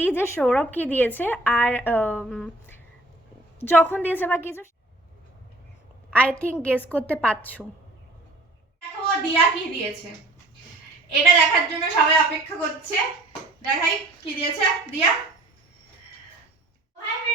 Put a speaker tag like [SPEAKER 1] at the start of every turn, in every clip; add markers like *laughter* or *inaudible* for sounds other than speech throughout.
[SPEAKER 1] দিই যে সৌরভ কি দিয়েছে আর যখন দিয়েছে বা কিছু আই থিঙ্ক গেস করতে পারছ।
[SPEAKER 2] দেখো, দিয়া কি দিয়েছে? এটা দেখার জন্য সবাই অপেক্ষা করছে। দেখাই কি দিয়েছে, দিয়া?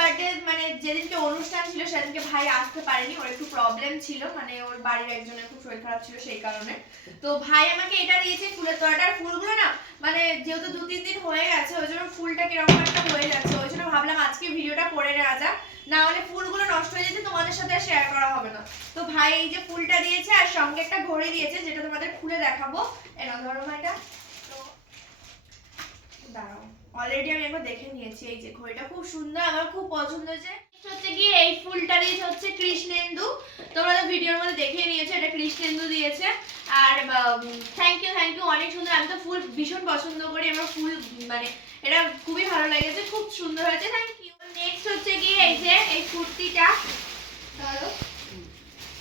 [SPEAKER 2] বার্থডে মানে যেদিনকে অনুষ্ঠান ছিল সেদিনকে ভাই আসতে পারেনি, ওর একটু প্রবলেম ছিল মানে ওর বাড়ির একজনের খুব শরীর খারাপ ছিল সেই কারণে। তো ভাই আমাকে এটা দিয়েছে ফুলের তোড়াটার ফুলগুলো না মানে যেহেতু দু তিন দিন হয়ে গেছে, ওই জন্য ফুলটা কীরকম একটা হয়ে যাচ্ছে, ওই জন্য ভাবলাম আজকে ভিডিওটা করে নেওয়া যাক। না হলে ফুলগুলো নষ্ট হয়ে যেতে তোমাদের সাথে শেয়ার করা হবে না। তো ভাই এই যে ফুলটা দিয়েছে আর সঙ্গে একটা ঘড়ি দিয়েছে, যেটা তোমাদের খুলে দেখাবো। এনা ধরো ভাইটা। তো দাঁড়াও। অলরেডি আমি একবার দেখে নিয়েছি এই যে ঘড়িটা। খুব সুন্দর, আমার খুব পছন্দ হয়েছে হচ্ছে গিয়ে এই ফুলটা দিয়েছে হচ্ছে কৃষ্ণেন্দু। তোমরা তো ভিডিওর মধ্যে দেখে নিয়েছো, এটা কৃষ্ণেন্দু দিয়েছে। আর থ্যাংক ইউ থ্যাংক ইউ অনেক সুন্দর। আমি তো ফুল ভীষণ পছন্দ করি, আমার ফুল মানে এটা খুবই ভালো লেগেছে, খুব সুন্দর হয়েছে থ্যাংক ইউ নেক্সট হচ্ছে গিয়ে এই যে, এই কুর্তিটা। ধরো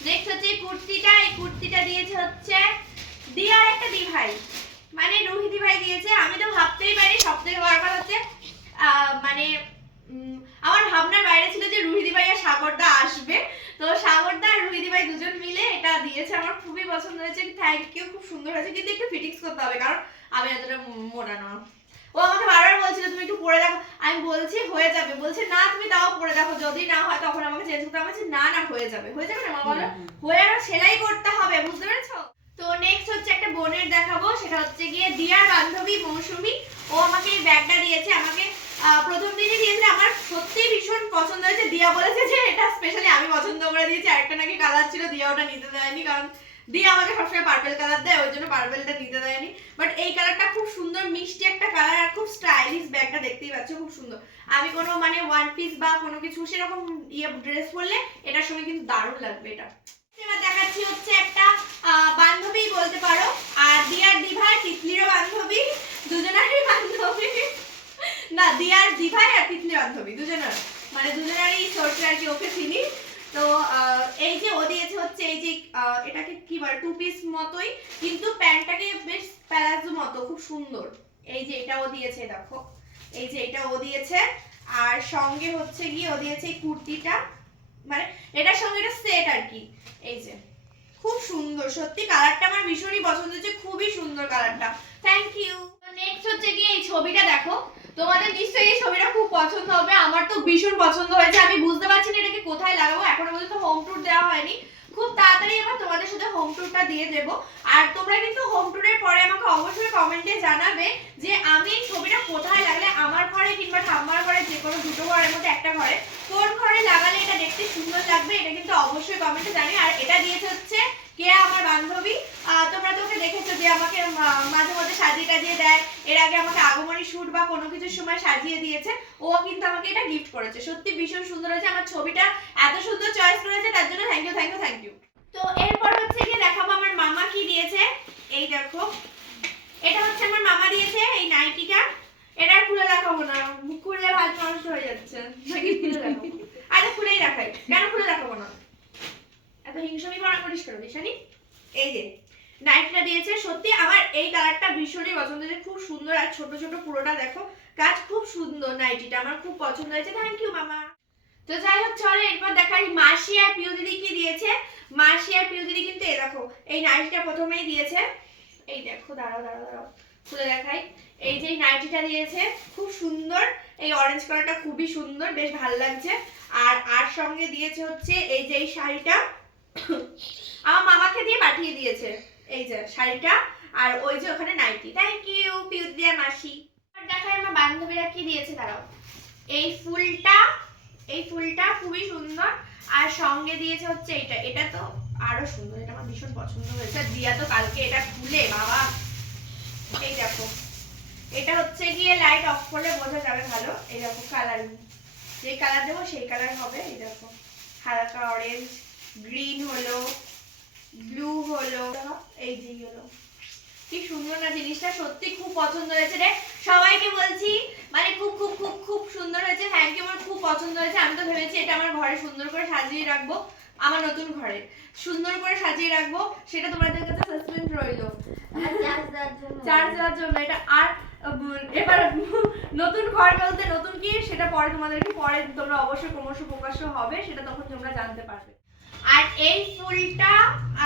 [SPEAKER 2] নেক্সট হচ্ছে এই কুর্তিটা এই কুর্তিটা দিয়েছে হচ্ছে দিয়ার একটা দি ভাই মানে রোহিতি ভাই দিয়েছে আমি তো ভাবতেই পারি সব থেকে বড় কথা হচ্ছে মানে আমার ভাবনার বাইরে ছিল যে রুহিদি ভাই আর সাগরদা আসবে। তো সাগরদা আর রুহিদি ভাই দুজন মিলে এটা দিয়েছে আমার খুবই পছন্দ হয়েছে থ্যাংক ইউ খুব সুন্দর হয়েছে কিন্তু একটু ফিটিংস করতে হবে কারণ আমি এতটা মোটা না। ও আমাকে বারবার বলছিল তুমি একটু পরে দেখো। আমি বলছি হয়ে যাবে। বলছে না তুমি তাও পরে দেখো যদি না হয় তখন আমাকে চেঞ্জ করতে হবে। না না হয়ে যাবে। হয়ে যাবে না? মা বলো হয়ে আরও সেলাই করতে হবে। বুঝতে পেরেছ? তো নেক্সট হচ্ছে একটা বোনের দেখাবো, সেটা হচ্ছে গিয়ে দিয়ার বান্ধবী মৌসুমী। ও আমাকে এই ব্যাগটা দিয়েছে, আমাকে প্রথম দিনই দিয়েছে আমার সত্যিই ভীষণ পছন্দ হয়েছে, দিয়া বলেছে যে এটা স্পেশালি আমি পছন্দ করে দিয়েছি, আরেকটা নাকি কালার ছিল, দিয়া ওটা নিতে দেয়নি, কারণ দিয়া আমাকে সবসময় পার্পেল কালার দেয়, ওই জন্য পার্পেলটা নিতে দেয়নি। বাট এই কালারটা খুব সুন্দর, মিষ্টি একটা কালার আর খুব স্টাইলিশ ব্যাগটা দেখতেই পাচ্ছ, খুব সুন্দর। আমি কোনো মানে ওয়ান পিস বা কোনো কিছু সেরকম ইয়ে ড্রেস পরলে, এটার সঙ্গে কিন্তু দারুণ লাগবে এটা। এবার দেখাচ্ছি হচ্ছে একটা বান্ধবী বলতে পারো। আর দিয়ার তিতলিরও বান্ধবী, দুজনারই বান্ধবী। না, দিয়ার দিভাই আর মানে দুজনারই আর কি, ওকে চিনি। তো এই যে ও দিয়েছে হচ্ছে এই যে এটাকে কি টু পিস মতোই, কিন্তু প্যান্টটাকে বেশ প্যালাজো মতো, খুব সুন্দর। এই যে এটা দিয়েছে, দেখো। এই যে এটা ও দিয়েছে। আর সঙ্গে হচ্ছে গিয়ে ও দিয়েছে কুর্তিটা। মানে এটার সঙ্গে এটা সেট আর কি। এই যে, খুব সুন্দর, সত্যি কালারটা আমার ভীষণই পছন্দ হচ্ছে, খুবই সুন্দর কালারটা থ্যাংক ইউ নেক্সট হচ্ছে গিয়ে এই ছবিটা দেখো। তোমাদের নিশ্চয়ই এই ছবিটা খুব পছন্দ হবে, আমার তো ভীষণ পছন্দ হয়েছে। আমি বুঝতে পারছি না এটাকে কোথায় লাগাবো, এখনও পর্যন্ত হোম ট্যুর দেওয়া হয়নি। খুব তাড়াতাড়ি এবার তোমাদের সাথে হোম ট্যুরটা দিয়ে দেবো। আর তোমরা কিন্তু হোম ট্যুরের পরে আমাকে অবশ্যই কমেন্টে জানাবে যে আমি এই ছবিটা কোথায় লাগলে আমার ঘরে কিংবা ঠাম্মার ঘরে যে কোনো দুটো ঘরের মধ্যে একটা ঘরে কোন দেখতে সুন্দর লাগবে, এটা কিন্তু অবশ্যই কমেন্টে জানি আর এটা দিয়েছে হচ্ছে কে আমার বান্ধবী? তোমরা তো ওকে দেখেছ যে আমাকে মাঝে মধ্যে সাজিয়ে টাজিয়ে দেয়। এর আগে আমাকে আগমনী শ্যুট বা কোনো কিছুর সময় সাজিয়ে দিয়েছে। ও কিন্তু আমাকে এটা গিফট করেছে। সত্যি ভীষণ সুন্দর হয়েছে। আমার ছবিটা এত সুন্দর চয়েস করেছে, তার জন্য thank you thank you thank you তো এরপর হচ্ছে কি দেখাবো আমার মামা কি দিয়েছে এই দেখো এটা হচ্ছে আমার মামা দিয়েছে এই নাইটিটা এটা আর খুলে দেখাবো না খুললে ভাত নষ্ট হয়ে যাচ্ছে নাকি খুলে দেখাবো আরে খুলেই দেখাই কেন খুলে দেখাবো না এত হিংসমি করা করিস কেন দিশানি এই যে নাইটটা দিয়েছে সত্যি আমার এই কালারটা ভীষণই পছন্দ হয়েছে খুব সুন্দর আর ছোট ছোট পুরোটা দেখো কাজ খুব সুন্দর নাইটিটা আমার খুব পছন্দ হয়েছে। থ্যাংক ইউ মামা। তো যাই হোক, চলো এরপর দেখাই মাসি আর প্রিয় দিদি কি দিয়েছে। মাসি আর প্রিয় দিদি কিন্তু এই দেখো, এই নাইটিটা প্রথমেই দিয়েছে। এই দেখো, দাঁড়াও দাঁড়াও দাঁড়াও, খুলে দেখাই। এই যে নাইটিটা দিয়েছে, খুব সুন্দর। এই অরেঞ্জ কালারটা খুবই সুন্দর, বেশ ভালো লাগছে। আর আর সঙ্গে দিয়েছে হচ্ছে এই যে এই শাড়িটা। আমার মামাকে দিয়ে পাঠিয়ে দিয়েছে। এই যে শাড়িটা, আর ওই যে ওখানে নাইটি। থ্যাংক ইউ পিউত দিয়া মাসি। দেখায় আমার বান্ধবীরা কি দিয়েছে দাঁড়াও। এই ফুলটা এই ফুলটা খুবই সুন্দর, আর সঙ্গে দিয়েছে হচ্ছে এটা এটা তো আরও সুন্দর, এটা আমার ভীষণ পছন্দ হয়েছে। কালকে এটা খুলে, বাবা। এই দেখো। এটা হচ্ছে গিয়ে লাইট অফ করলে বোঝা যাবে ভালো। এই কালার যে কালার দেবো সেই কালার হবে, এই দেখো। হালকা অরেঞ্জ গ্রিন হলো ব্লু হলো, এই যে হলো। কি সুন্দর না জিনিসটা সত্যি খুব পছন্দ হয়েছে রে। সবাইকে বলছি মানে খুব খুব খুব খুব সুন্দর হয়েছে। থ্যাংক ইউ আমার খুব পছন্দ হয়েছে। আমি তো ভেবেছি এটা আমার ঘরে সুন্দর করে সাজিয়ে রাখব আমার নতুন ঘরে। সুন্দর করে সাজিয়ে রাখব সেটা তোমাদের কাছে সাসপেন্স রইল। চার্জ দেওয়ার জন্য। এটা আর এবার নতুন ঘর বলতে নতুন কি সেটা পরে তোমাদেরকে পরে তোমরা অবশ্যই ক্রমশ প্রকাশ্য হবে সেটা তখন তোমরা জানতে পারবে। আর এই ফুলটা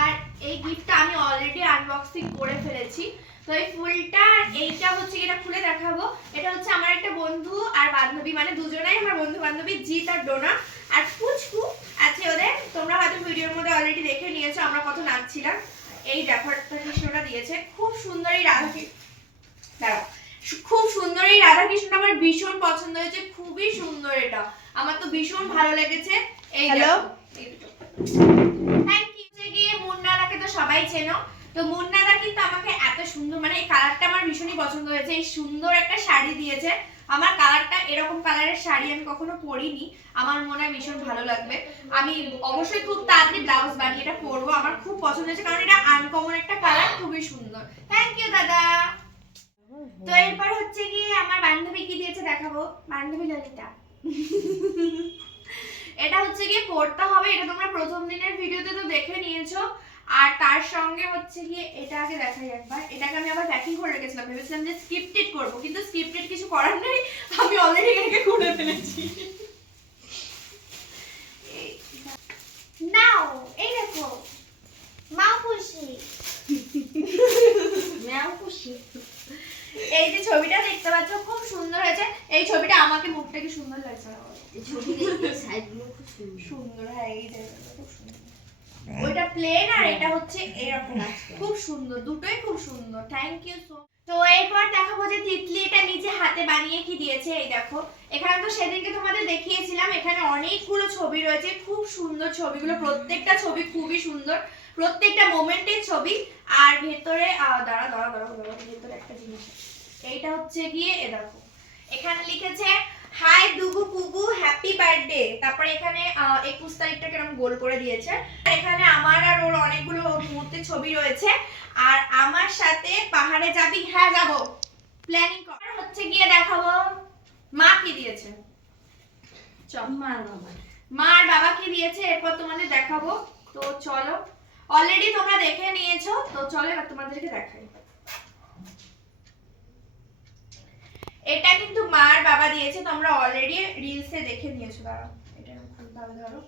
[SPEAKER 2] আর এই গিফটটা আমি অলরেডি আনবক্সিং করে ফেলেছি। তো এই ফুলটা আর এইটা হচ্ছে এটা খুলে দেখাবো। এটা হচ্ছে আমার একটা বন্ধু আর বান্ধবী মানে দুজনাই আমার বন্ধু বান্ধবী জিৎ আর ডোনা। আর পুচকু আছে ওদের তোমরা হয়তো ভিডিওর মধ্যে অলরেডি দেখে নিয়েছো আমরা কত নাচছিলাম। এই ডেকোরেটটা কৃষ্ণটা দিয়েছে। খুব সুন্দর এই রাধা দাঁড়াও। খুব সুন্দর এই রাধা কৃষ্ণটা আমার ভীষণ পছন্দ হয়েছে খুবই সুন্দর এটা। আমার তো ভীষণ ভালো লেগেছে। এই
[SPEAKER 1] Hello?
[SPEAKER 2] গিয়ে মুন্নাদাকে তো সবাই চেনো। তো মুন্নাদা কিন্তু আমাকে এত সুন্দর মানে এই কালারটা আমার ভীষণই পছন্দ হয়েছে। এই সুন্দর একটা শাড়ি দিয়েছে। আমার কালারটা এরকম কালারের শাড়ি আমি কখনো পরিনি। আমার মনে হয় ভীষণ ভালো লাগবে। আমি অবশ্যই খুব তাড়াতাড়ি ব্লাউজ বানিয়ে এটা পরবো। আমার খুব পছন্দ হয়েছে, কারণ এটা আনকমন একটা কালার খুবই সুন্দর। থ্যাংক ইউ দাদা। তো এরপর হচ্ছে কি আমার বান্ধবী কি দিয়েছে দেখাবো? বান্ধবী ললিতা। *laughs* এটা হচ্ছে গিয়ে পড়তে হবে এটা তোমরা প্রথম দিনের ভিডিওতে তো দেখে নিয়েছো। আর তার সঙ্গে হচ্ছে গিয়ে এটা আগে দেখাই একবার এটাকে আমি আবার প্যাকিং করে রেখেছিলাম ভেবেছিলাম যে স্ক্রিপ্টেড করব কিন্তু স্ক্রিপ্টেড কিছু করার নেই আমি অলরেডি এটাকে করে ফেলেছি। এই নাও এই দেখো মা খুশি এই যে ছবিটা দেখতে পাচ্ছ খুব সুন্দর হয়েছে। এই ছবিটা আমাকে মুখটা কি সুন্দর লাগছে? সুন্দর হ্যাঁ খুব সুন্দর ওইটা প্লেন আর এটা হচ্ছে এরকম খুব সুন্দর দুটোই খুব সুন্দর। থ্যাংক ইউ সো তো এরপর দেখাবো যে তিতলি এটা নিজে হাতে বানিয়ে কি দিয়েছে এই দেখো। এখানে তো সেদিনকে তোমাদের দেখিয়েছিলাম এখানে অনেকগুলো ছবি রয়েছে খুব সুন্দর ছবিগুলো। প্রত্যেকটা ছবি খুবই সুন্দর প্রত্যেকটা মোমেন্টের ছবি। আর ভেতরে দাঁড়া দাঁড়া দাঁড়া দাঁড়া ভেতরে একটা জিনিস এইটা হচ্ছে গিয়ে এ দেখো। এখানে লিখেছে hi Dugu Kugu happy birthday তারপরে এখানে একুশ তারিখটা কেরম গোল করে দিয়েছে। এখানে আমার আর ওর অনেকগুলো মুহূর্তের ছবি রয়েছে। আর আমার সাথে পাহাড়ে যাবি? হ্যাঁ যাব। প্ল্যানিং কর। হচ্ছে গিয়ে দেখাবো মা কি দিয়েছে? মা আর বাবা। কি দিয়েছে? এরপর তোমাদের দেখাবো। তো চলো। অলরেডি তোমরা দেখে নিয়েছো। তো চলো এবার তোমাদেরকে দেখাই এটা কিন্তু মা আর বাবা দিয়েছে তোমরা অলরেডি রিলসে দেখে নিয়েছো, দাঁড়াও, এটা ভাবে ধরো।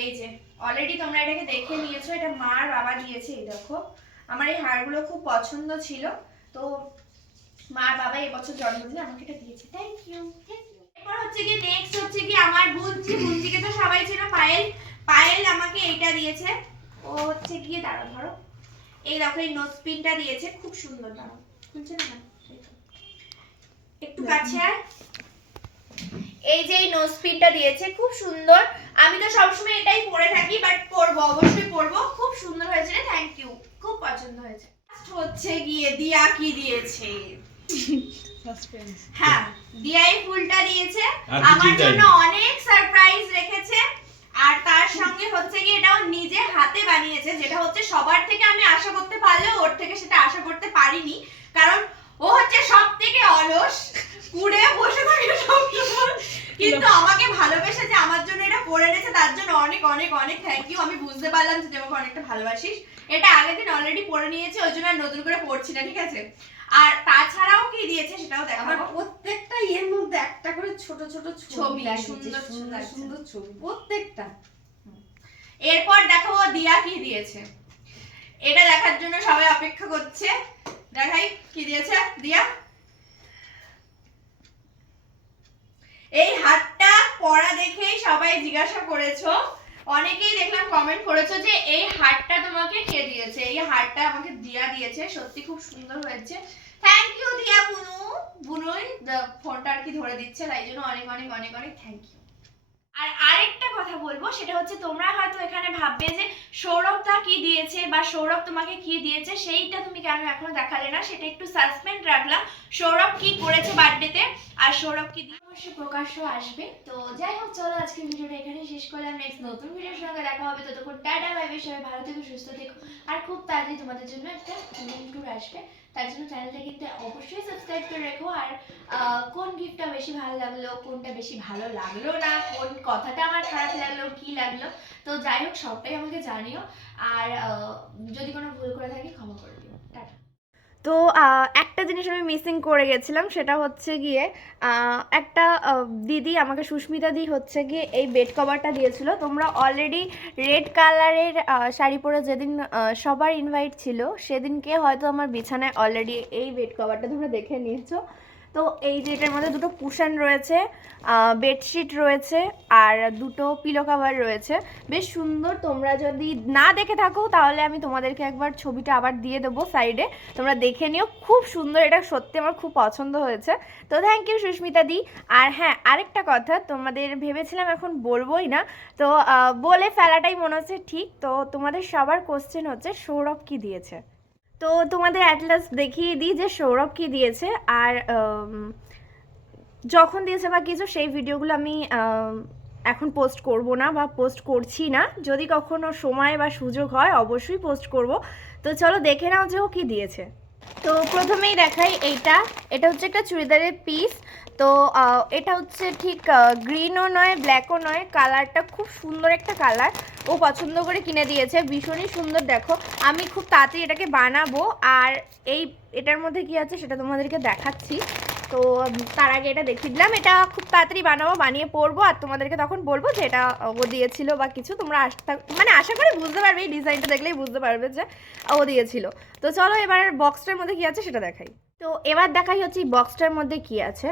[SPEAKER 2] এই যে অলরেডি তোমরা এটাকে দেখে নিয়েছো, এটা মা আর বাবা দিয়েছে, এই দেখো। আমার এই হারগুলো খুব পছন্দ ছিল, তো মা বাবা এবছর জন্মদিনে আমাকে এটা দিয়েছে। থ্যাংক ইউ এরপর হচ্ছে কি নেক্সট হচ্ছে কি আমার বুনজি বুনজিকে তো সবাই ছিল পায়েল। পায়েল আমাকে এইটা দিয়েছে। ও হচ্ছে গিয়ে দাঁড়া ধরো। এই দেখো, এই নোজ পিনটা দিয়েছে, খুব সুন্দর, দাঁড়াও। খুলছে না। একটু কাছে আয়। এই যে এই নোজ পিনটা দিয়েছে খুব সুন্দর। আমি তো সবসময় এটাই পরে থাকি বাট পরবো অবশ্যই পরবো। খুব সুন্দর হয়েছে রে থ্যাংক ইউ খুব পছন্দ হয়েছে। হচ্ছে গিয়ে দিয়া কি দিয়েছে? হ্যাঁ দিয়া এই ফুলটা দিয়েছে। আমার জন্য অনেক সারপ্রাইজ রেখেছে। আর তার সঙ্গে হচ্ছে কি এটাও নিজে হাতে বানিয়েছে যেটা হচ্ছে সবার থেকে আমি আশা করতে পারলেও ওর থেকে সেটা আশা করতে পারিনি। কারণ ও হচ্ছে সব থেকে অলস কুড়ে বসে থাকে সবসময় কিন্তু আমাকে ভালোবেসে যে আমার জন্য এটা করে এনেছে তার জন্য অনেক অনেক অনেক থ্যাংক ইউ আমি বুঝতে পারলাম যে আমাকে অনেকটা ভালোবাসিস। এটা আগের দিন অলরেডি পরে নিয়েছে ওই জন্য আর নতুন করে পড়ছি না ঠিক আছে? আর তাছাড়াও কি দিয়েছে সেটাও
[SPEAKER 3] আমার
[SPEAKER 2] দেখাবো
[SPEAKER 3] প্রত্যেকটা ইয়ের মধ্যে একটা করে ছোট ছোট
[SPEAKER 2] ছবি, সুন্দর
[SPEAKER 3] সুন্দর
[SPEAKER 2] সুন্দর
[SPEAKER 3] ছবি প্রত্যেকটা।
[SPEAKER 2] এরপর দেখো দিয়া কি দিয়েছে? এটা দেখার জন্য সবাই অপেক্ষা করছে। দেখাই কি দিয়া? এই হাতটা পরা দেখেই সবাই জিজ্ঞাসা করেছ। অনেকেই দেখলাম কমেন্ট করেছ যে এই হারটা তোমাকে কে দিয়েছে? এই হারটা আমাকে দিয়া দিয়েছে। সত্যি খুব সুন্দর হয়েছে। থ্যাংক ইউ দিয়া বুনু। বুনুই ফোনটা আর কি ধরে দিচ্ছে, তাই জন্য অনেক অনেক অনেক অনেক থ্যাংক ইউ আর সেটা হচ্ছে তোমরা হয়তো এখানে ভাববে যে সৌরভটা কি দিয়েছে বা সৌরভ তোমাকে কি দিয়েছে, সেইটা তুমি কেন এখনও দেখালে না? সেটা একটু সাসপেন্ড রাখলাম। সৌরভ কি করেছে বার্থডেতে?
[SPEAKER 4] আর সৌরভ কি অবশ্যই প্রকাশ্য আসবে। তো যাই হোক, চলো আজকে ভিডিওটা এখানে শেষ করলাম নেক্সট নতুন ভিডিওর সঙ্গে দেখা হবে। ততক্ষণ টাটা ভাইবে সবাই ভালো থেকো, সুস্থ থেকো। আর খুব তাড়াতাড়ি তোমাদের জন্য একটা রুম ট্যুর আসবে। তার জন্য চ্যানেলটা কিন্তু অবশ্যই সাবস্ক্রাইব করে রেখো। আর কোন গিফটটা বেশি ভালো লাগল, কোনটা বেশি ভালো লাগল না, কোন কথাটা আমার খারাপ লাগল কি লাগল? তো যাই হোক, সবটাই আমাকে জানিও। আর যদি কোনো ভুল করে থাকি, ক্ষমা করে দিও।
[SPEAKER 2] তো একটা জিনিস আমি মিসিং করে গেছিলাম, সেটা হচ্ছে গিয়ে একটা দিদি আমাকে সুস্মিতা দি হচ্ছে গিয়ে এই বেড কভারটা দিয়েছিল। তোমরা অলরেডি রেড কালারের শাড়ি পরে যেদিন সবার ইনভাইট ছিল, সেদিনকে হয়তো আমার বিছানায় অলরেডি এই বেড কভারটা তোমরা দেখে নিয়েছো। তো এই যে এটার মধ্যে দুটো কুশন রয়েছে বেডশিট রয়েছে আর দুটো পিলো কাভার রয়েছে। বেশ সুন্দর, তোমরা যদি না দেখে থাকো তাহলে আমি তোমাদেরকে একবার ছবিটা আবার দিয়ে দেবো সাইডে তোমরা দেখে নিও, খুব সুন্দর, এটা সত্যি আমার খুব পছন্দ হয়েছে। তো থ্যাংক ইউ সুস্মিতা দি। আর হ্যাঁ আরেকটা কথা, তোমাদের ভেবেছিলাম এখন বলবোই না, তো বলে ফেলাটাই মনে হচ্ছে ঠিক। তো তোমাদের সবার কোশ্চেন হচ্ছে, সৌরভ কি দিয়েছে? তো তোমাদের অ্যাটলাস দেখিয়ে দিই যে সৌরভ কি দিয়েছে। আর যখন দিয়েছে বা কিছু, সেই ভিডিওগুলো আমি এখন পোস্ট করব না বা পোস্ট করছি না। যদি কখনো সময় বা সুযোগ হয়, অবশ্যই পোস্ট করব। তো চলো দেখে নাও যে ও কী দিয়েছে। তো প্রথমেই দেখাই এইটা। এটা হচ্ছে একটা চুড়িদারের পিস তো এটা হচ্ছে ঠিক গ্রিনও নয় ব্ল্যাকও নয়। কালারটা খুব সুন্দর একটা কালার ও পছন্দ করে কিনে দিয়েছে। ভীষণই সুন্দর, দেখো। আমি খুব তাড়াতাড়ি এটাকে বানাবো। আর এই, এটার মধ্যে কি আছে সেটা তোমাদেরকে দেখাচ্ছি। তো তার আগে এটা দেখিয়ে দিলাম এটা খুব তাড়াতাড়ি বানাবো, বানিয়ে পরবো আর তোমাদেরকে তখন বলব যে এটা ও দিয়েছিল বা কিছু। তোমরা আসতে মানে আশা করি বুঝতে পারবে, এই ডিজাইনটা দেখলেই বুঝতে পারবে যে ও দিয়েছিল। তো চলো এবার বক্সটার মধ্যে কি আছে সেটা দেখাই। তো এবার দেখাই হচ্ছে বক্সটার মধ্যে কি আছে।